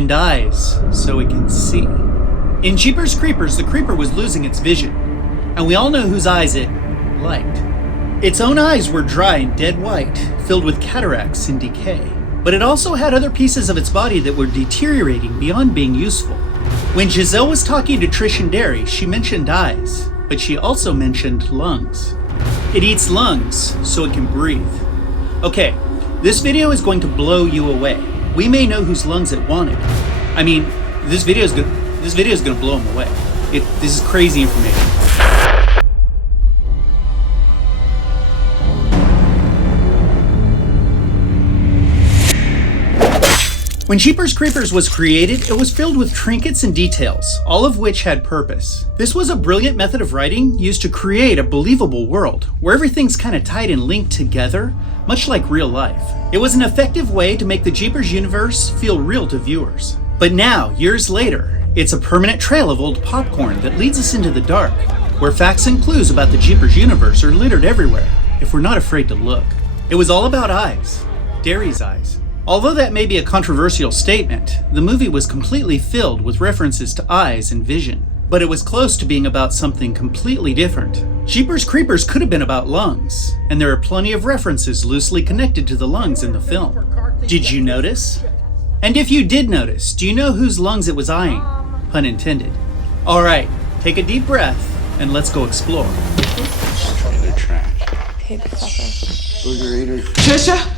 and eyes so it can see. In Jeepers Creepers, the creeper was losing its vision, and we all know whose eyes it liked. Its own eyes were dry and dead white, filled with cataracts and decay. But it also had other pieces of its body that were deteriorating beyond being useful. When Jezelle was talking to Trish and Darry, she mentioned eyes, but she also mentioned lungs. It eats lungs so it can breathe. Okay, this video is going to blow you away. We may know whose lungs it wanted. I mean, this video is gonna blow them away. This is crazy information. When Jeepers Creepers was created, it was filled with trinkets and details, all of which had purpose. This was a brilliant method of writing used to create a believable world, where everything's kind of tied and linked together, much like real life. It was an effective way to make the Jeepers universe feel real to viewers. But now, years later, it's a permanent trail of old popcorn that leads us into the dark, where facts and clues about the Jeepers universe are littered everywhere, if we're not afraid to look. It was all about eyes, Darry's eyes. Although that may be a controversial statement, the movie was completely filled with references to eyes and vision. But it was close to being about something completely different. Jeepers Creepers could have been about lungs, and there are plenty of references loosely connected to the lungs in the film. Did you notice? And if you did notice, do you know whose lungs it was eyeing? Pun intended. Alright, take a deep breath, and let's go explore. Trailer trash. Pig fucker. Booger eater. Trisha?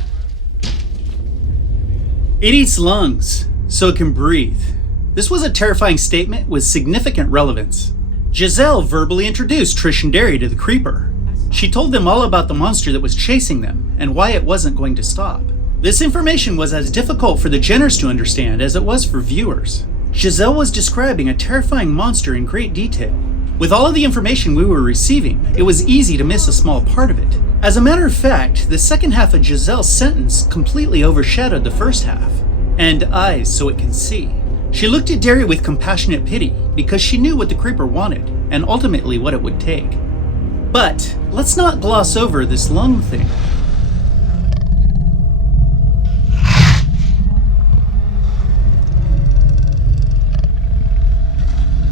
It eats lungs, so it can breathe. This was a terrifying statement with significant relevance. Jezelle verbally introduced Trish and Darry to the creeper. She told them all about the monster that was chasing them and why it wasn't going to stop. This information was as difficult for the Jenners to understand as it was for viewers. Jezelle was describing a terrifying monster in great detail. With all of the information we were receiving, it was easy to miss a small part of it. As a matter of fact, the second half of Jazelle's sentence completely overshadowed the first half. And eyes so it can see. She looked at Darry with compassionate pity because she knew what the creeper wanted and ultimately what it would take. But let's not gloss over this lung thing.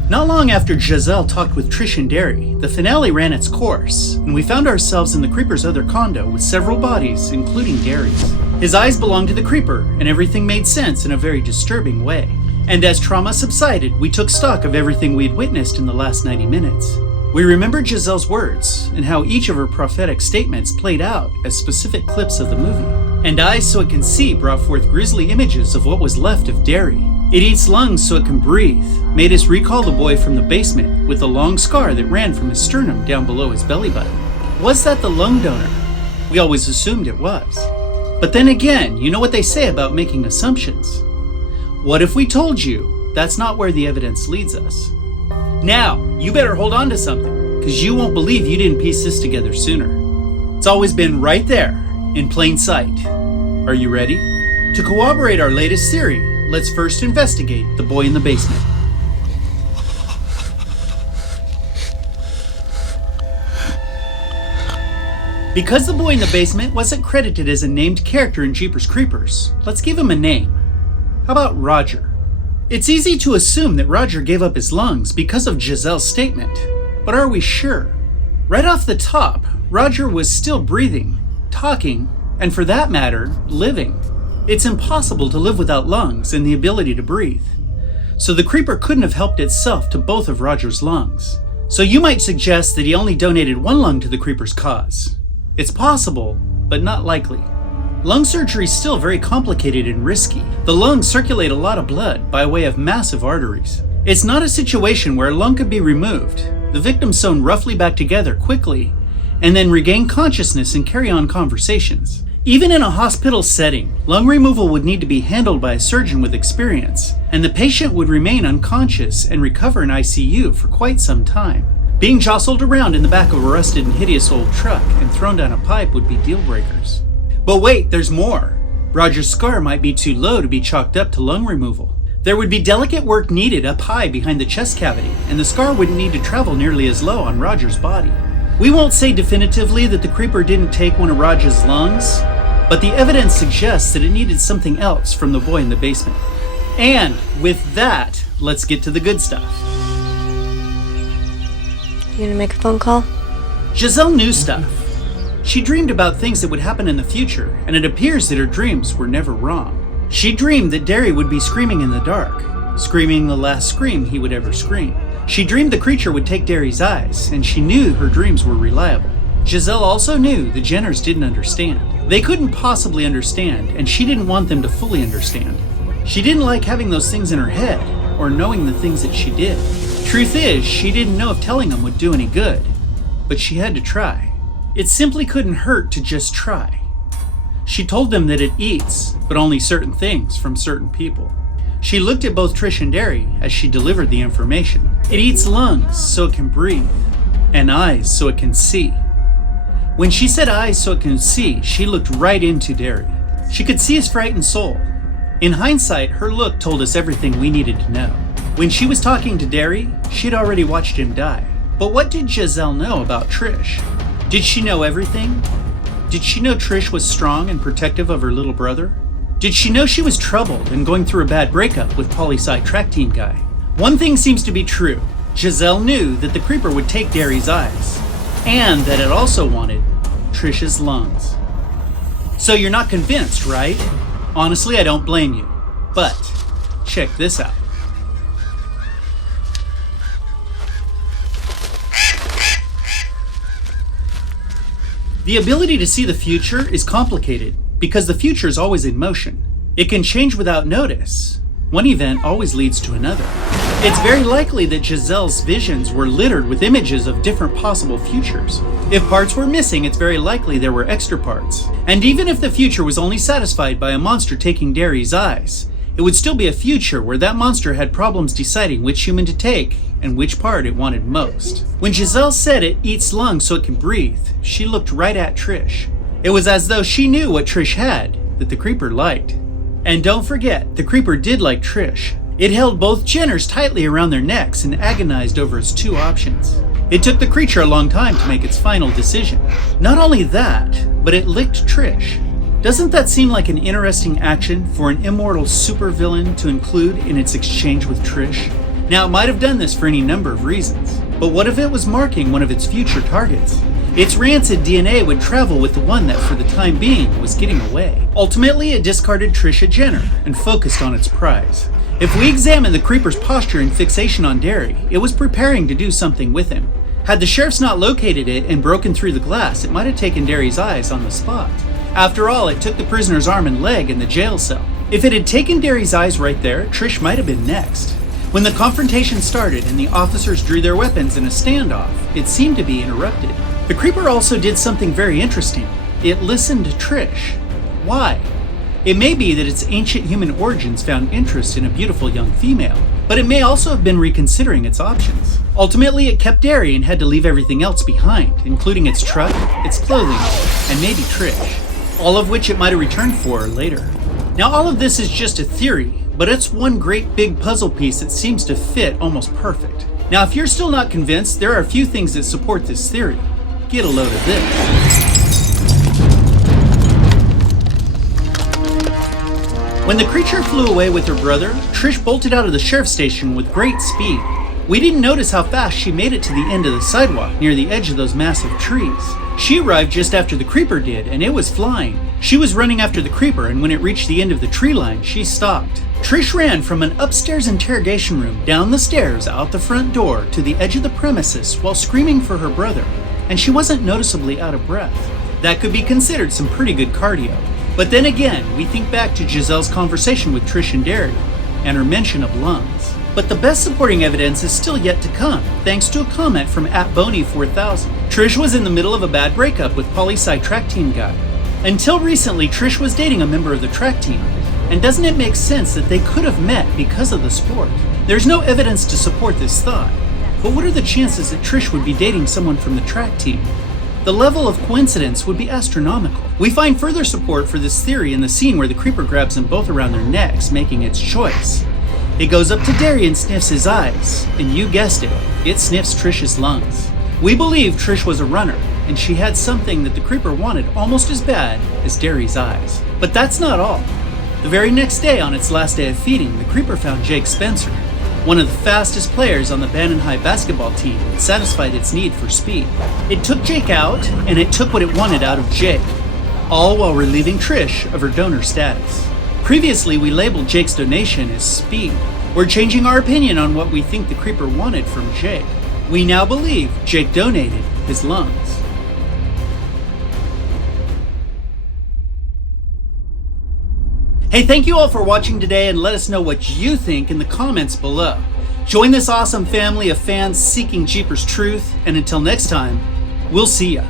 Not long after Jezelle talked with Trish and Darry, the finale ran its course, and we found ourselves in the creeper's other condo with several bodies, including Darry's. His eyes belonged to the creeper, and everything made sense in a very disturbing way. And as trauma subsided, we took stock of everything we'd witnessed in the last 90 minutes. We remembered Jazelle's words, and how each of her prophetic statements played out as specific clips of the movie. And Eyes So It Can See brought forth grisly images of what was left of Darry. It eats lungs so it can breathe, made us recall the boy from the basement with the long scar that ran from his sternum down below his belly button. Was that the lung donor? We always assumed it was. But then again, you know what they say about making assumptions. What if we told you that's not where the evidence leads us? Now, you better hold on to something, because you won't believe you didn't piece this together sooner. It's always been right there, in plain sight. Are you ready? To corroborate our latest theory, let's first investigate the boy in the basement. Because the boy in the basement wasn't credited as a named character in Jeepers Creepers, let's give him a name. How about Roger? It's easy to assume that Roger gave up his lungs because of Jazelle's statement, but are we sure? Right off the top, Roger was still breathing, talking, and for that matter, living. It's impossible to live without lungs and the ability to breathe. So the creeper couldn't have helped itself to both of Roger's lungs. So you might suggest that he only donated one lung to the creeper's cause. It's possible, but not likely. Lung surgery is still very complicated and risky. The lungs circulate a lot of blood by way of massive arteries. It's not a situation where a lung could be removed, the victim sewn roughly back together quickly, and then regain consciousness and carry on conversations. Even in a hospital setting, lung removal would need to be handled by a surgeon with experience, and the patient would remain unconscious and recover in ICU for quite some time. Being jostled around in the back of a rusted and hideous old truck and thrown down a pipe would be deal breakers. But wait, there's more. Roger's scar might be too low to be chalked up to lung removal. There would be delicate work needed up high behind the chest cavity, and the scar wouldn't need to travel nearly as low on Roger's body. We won't say definitively that the creeper didn't take one of Roger's lungs, but the evidence suggests that it needed something else from the boy in the basement. And with that, let's get to the good stuff. You gonna make a phone call? Jezelle knew stuff. She dreamed about things that would happen in the future, and it appears that her dreams were never wrong. She dreamed that Darry would be screaming in the dark, screaming the last scream he would ever scream. She dreamed the creature would take Darry's eyes, and she knew her dreams were reliable. Jezelle also knew the Jenners didn't understand. They couldn't possibly understand, and she didn't want them to fully understand. She didn't like having those things in her head, or knowing the things that she did. Truth is, she didn't know if telling them would do any good, but she had to try. It simply couldn't hurt to just try. She told them that it eats, but only certain things from certain people. She looked at both Trish and Darry as she delivered the information. It eats lungs so it can breathe, and eyes so it can see. When she said eyes so it can see, she looked right into Darry. She could see his frightened soul. In hindsight, her look told us everything we needed to know. When she was talking to Darry, she'd already watched him die. But what did Jezelle know about Trish? Did she know everything? Did she know Trish was strong and protective of her little brother? Did she know she was troubled and going through a bad breakup with poli-sci track team guy? One thing seems to be true. Jezelle knew that the creeper would take Darry's eyes, and that it also wanted Trish's lungs. So you're not convinced, right? Honestly, I don't blame you. But check this out. The ability to see the future is complicated because the future is always in motion. It can change without notice. One event always leads to another. It's very likely that Jazelle's visions were littered with images of different possible futures. If parts were missing, it's very likely there were extra parts. And even if the future was only satisfied by a monster taking Darry's eyes, it would still be a future where that monster had problems deciding which human to take and which part it wanted most. When Jezelle said it eats lungs so it can breathe, she looked right at Trish. It was as though she knew what Trish had that the creeper liked. And don't forget, the creeper did like Trish. It held both Jenners tightly around their necks and agonized over its two options. It took the creature a long time to make its final decision. Not only that, but it licked Trish. Doesn't that seem like an interesting action for an immortal supervillain to include in its exchange with Trish? Now, it might have done this for any number of reasons, but what if it was marking one of its future targets? Its rancid DNA would travel with the one that, for the time being, was getting away. Ultimately, it discarded Trisha Jenner and focused on its prize. If we examine the creeper's posture and fixation on Darry, it was preparing to do something with him. Had the sheriffs not located it and broken through the glass, it might have taken Darry's eyes on the spot. After all, it took the prisoner's arm and leg in the jail cell. If it had taken Darry's eyes right there, Trish might have been next. When the confrontation started and the officers drew their weapons in a standoff, it seemed to be interrupted. The creeper also did something very interesting. It listened to Trish. Why? It may be that its ancient human origins found interest in a beautiful young female, but it may also have been reconsidering its options. Ultimately, it kept Darry and had to leave everything else behind, including its truck, its clothing, and maybe Trish, all of which it might have returned for later. Now, all of this is just a theory, but it's one great big puzzle piece that seems to fit almost perfect. Now, if you're still not convinced, there are a few things that support this theory. Get a load of this. When the creature flew away with her brother, Trish bolted out of the sheriff's station with great speed. We didn't notice how fast she made it to the end of the sidewalk near the edge of those massive trees. She arrived just after the creeper did, and it was flying. She was running after the creeper, and when it reached the end of the tree line, she stopped. Trish ran from an upstairs interrogation room down the stairs out the front door to the edge of the premises while screaming for her brother, and she wasn't noticeably out of breath. That could be considered some pretty good cardio. But then again, we think back to Jazelle's conversation with Trish and Darry, and her mention of lungs. But the best supporting evidence is still yet to come, thanks to a comment from @Boney4000. Trish was in the middle of a bad breakup with poli-sci track team guy. Until recently, Trish was dating a member of the track team, and doesn't it make sense that they could have met because of the sport? There's no evidence to support this thought, but what are the chances that Trish would be dating someone from the track team? The level of coincidence would be astronomical. We find further support for this theory in the scene where the creeper grabs them both around their necks, making its choice. It goes up to Darry and sniffs his eyes, and you guessed it sniffs Trish's lungs. We believe Trish was a runner, and she had something that the creeper wanted almost as bad as Darry's eyes. But that's not all. The very next day, on its last day of feeding, the creeper found Jake Spencer, one of the fastest players on the Bannon High basketball team, that satisfied its need for speed. It took Jake out, and it took what it wanted out of Jake, all while relieving Trish of her donor status. Previously, we labeled Jake's donation as speed. We're changing our opinion on what we think the creeper wanted from Jake. We now believe Jake donated his lungs. Hey, thank you all for watching today, and let us know what you think in the comments below. Join this awesome family of fans seeking Jeepers truth, and until next time, we'll see ya.